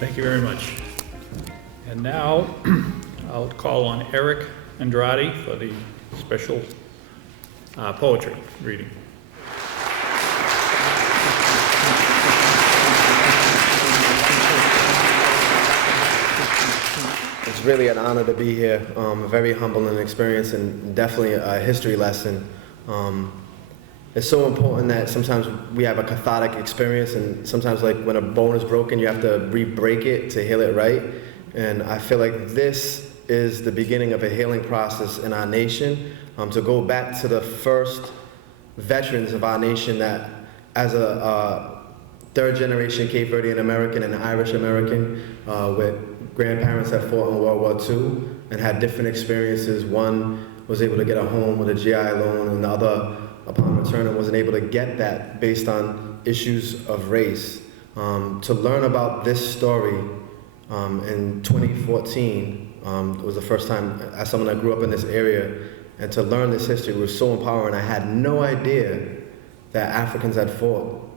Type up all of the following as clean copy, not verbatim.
Thank you very much. And now I'll call on Erik Andrade for the special poetry reading. It's really an honor to be here. A very humbling experience and definitely a history lesson. It's so important that sometimes we have a cathartic experience, and sometimes like when a bone is broken, you have to re-break it to heal it right. And I feel like this is the beginning of a healing process in our nation, to go back to the first veterans of our nation that as a third generation Cape Verdean American and Irish American with grandparents that fought in World War II and had different experiences. One was able to get a home with a GI loan, and the other, upon return, wasn't able to get that based on issues of race. To learn about this story in 2014 was the first time, as someone that grew up in this area, and to learn this history was so empowering. I had no idea that Africans had fought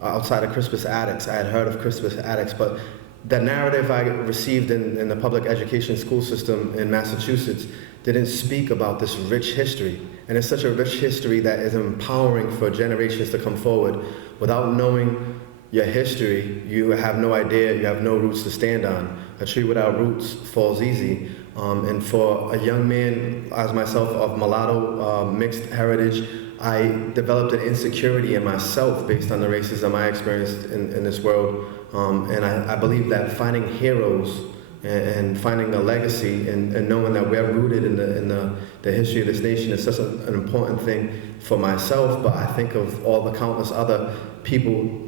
outside of Crispus Attucks. I had heard of Crispus Attucks, but the narrative I received in the public education school system in Massachusetts didn't speak about this rich history. And it's such a rich history that is empowering for generations to come forward. Without knowing your history, you have no idea, you have no roots to stand on. A tree without roots falls easy. And for a young man, as myself, of mulatto mixed heritage, I developed an insecurity in myself based on the racism I experienced in this world. And I believe that finding heroes and finding a legacy and knowing that we're rooted in the history of this nation is such an important thing for myself, but I think of all the countless other people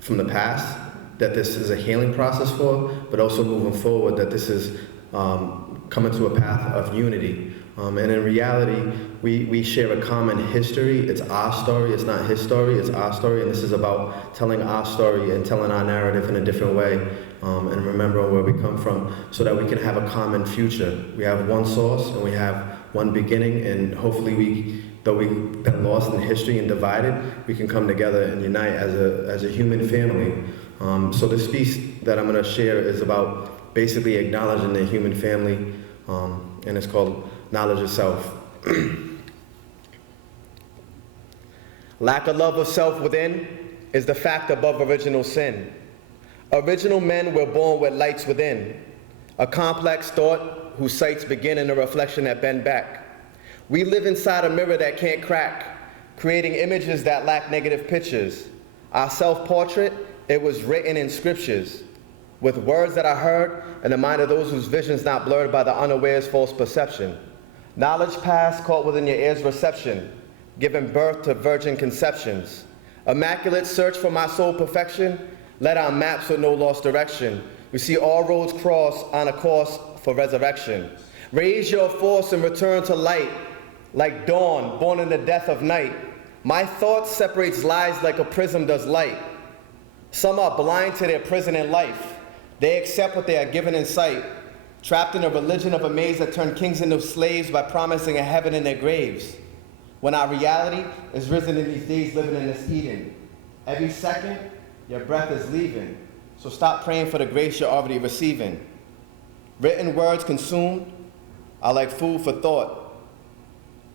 from the past that this is a healing process for, but also moving forward that this is coming to a path of unity. And in reality, we share a common history. It's our story, it's not his story, it's our story, and this is about telling our story and telling our narrative in a different way, and remembering where we come from so that we can have a common future. We have one source and we have one beginning, and hopefully though we've been lost in history and divided, we can come together and unite as a human family. So this piece that I'm gonna share is about basically acknowledging the human family, and it's called Knowledge of Self. Lack of love of self within is the fact above original sin. Original men were born with lights within, a complex thought whose sights begin in a reflection that bend back. We live inside a mirror that can't crack, creating images that lack negative pictures. Our self-portrait, it was written in scriptures, with words that are heard in the mind of those whose vision's not blurred by the unawares false perception. Knowledge past caught within your ear's reception, giving birth to virgin conceptions. Immaculate search for my soul perfection, led on maps with no lost direction. We see all roads cross on a course for resurrection. Raise your force and return to light, like dawn born in the death of night. My thought separates lies like a prism does light. Some are blind to their prison in life. They accept what they are given in sight, trapped in a religion of a maze that turned kings into slaves by promising a heaven in their graves. When our reality is risen in these days living in this Eden. Every second, your breath is leaving, so stop praying for the grace you're already receiving. Written words consumed are like food for thought.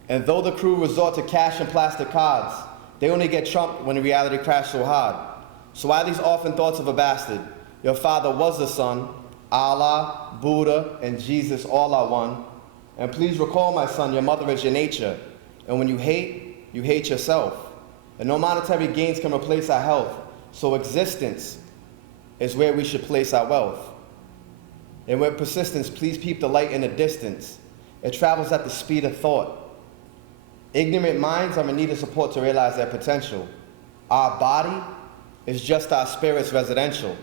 And though the crew resort to cash and plastic cards, they only get trumped when the reality crashed so hard. So why these often thoughts of a bastard? Your father was the son, Allah, Buddha, and Jesus all are one. And please recall, my son, your mother is your nature. And when you hate yourself. And no monetary gains can replace our health. So existence is where we should place our wealth. And with persistence, please peep the light in the distance. It travels at the speed of thought. Ignorant minds are in need of support to realize their potential. Our body is just our spirit's residential.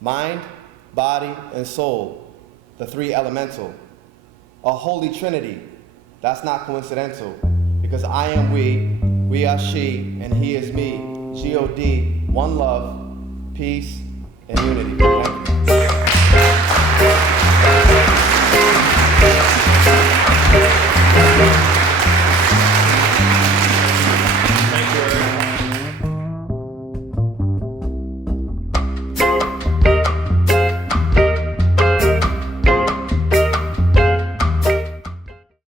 Mind, body, and soul, the three elemental. A holy trinity, that's not coincidental. Because I am we are she, and he is me. G-O-D, one love, peace, and unity. Thank you.